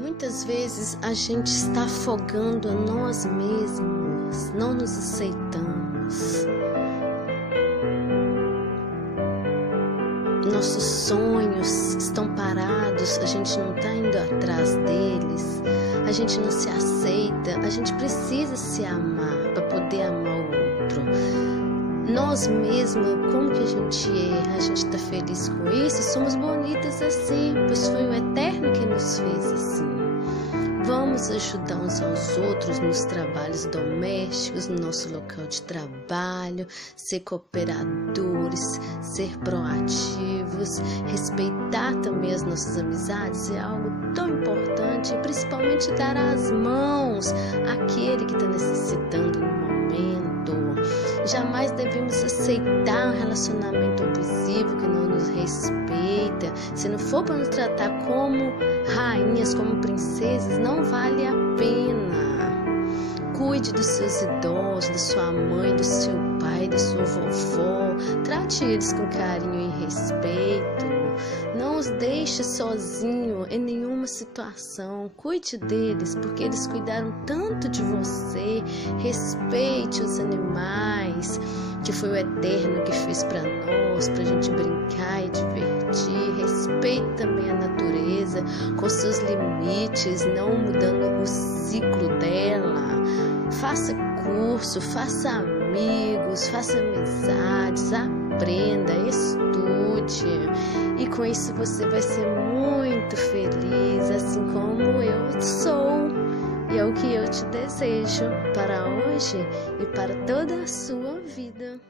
Muitas vezes a gente está afogando a nós mesmos, não nos aceitamos. Nossos sonhos estão parados, a gente não está indo atrás deles, a gente não se aceita, a gente precisa se amar para poder amar o outro. Nós mesmos, como que a gente erra, a gente está feliz com isso, somos bonitas assim, pois foi o Eterno que nos fez assim. Vamos ajudar uns aos outros nos trabalhos domésticos, no nosso local de trabalho, ser cooperadores, ser proativos, respeitar também as nossas amizades é algo tão importante, e principalmente dar as mãos àquele que está necessitando no momento. Jamais devemos aceitar um relacionamento abusivo que não nos respeita. Se não for para nos tratar como rainhas, como princesas, não vale a pena. Cuide dos seus idosos, da sua mãe, do seu pai, da sua vovó. Trate eles com carinho e respeito. Não os deixe sozinho em nenhuma situação. Cuide deles, porque eles cuidaram tanto de você. Respeite os animais, que foi o Eterno que fez para nós, para a gente brincar e divertir. Respeite também a natureza, com seus limites, não mudando o ciclo dela. Faça curso, faça amigos, faça amizades, aprenda, estude. E com isso você vai ser muito feliz, assim como eu sou. E é o que eu te desejo para hoje e para toda a sua vida.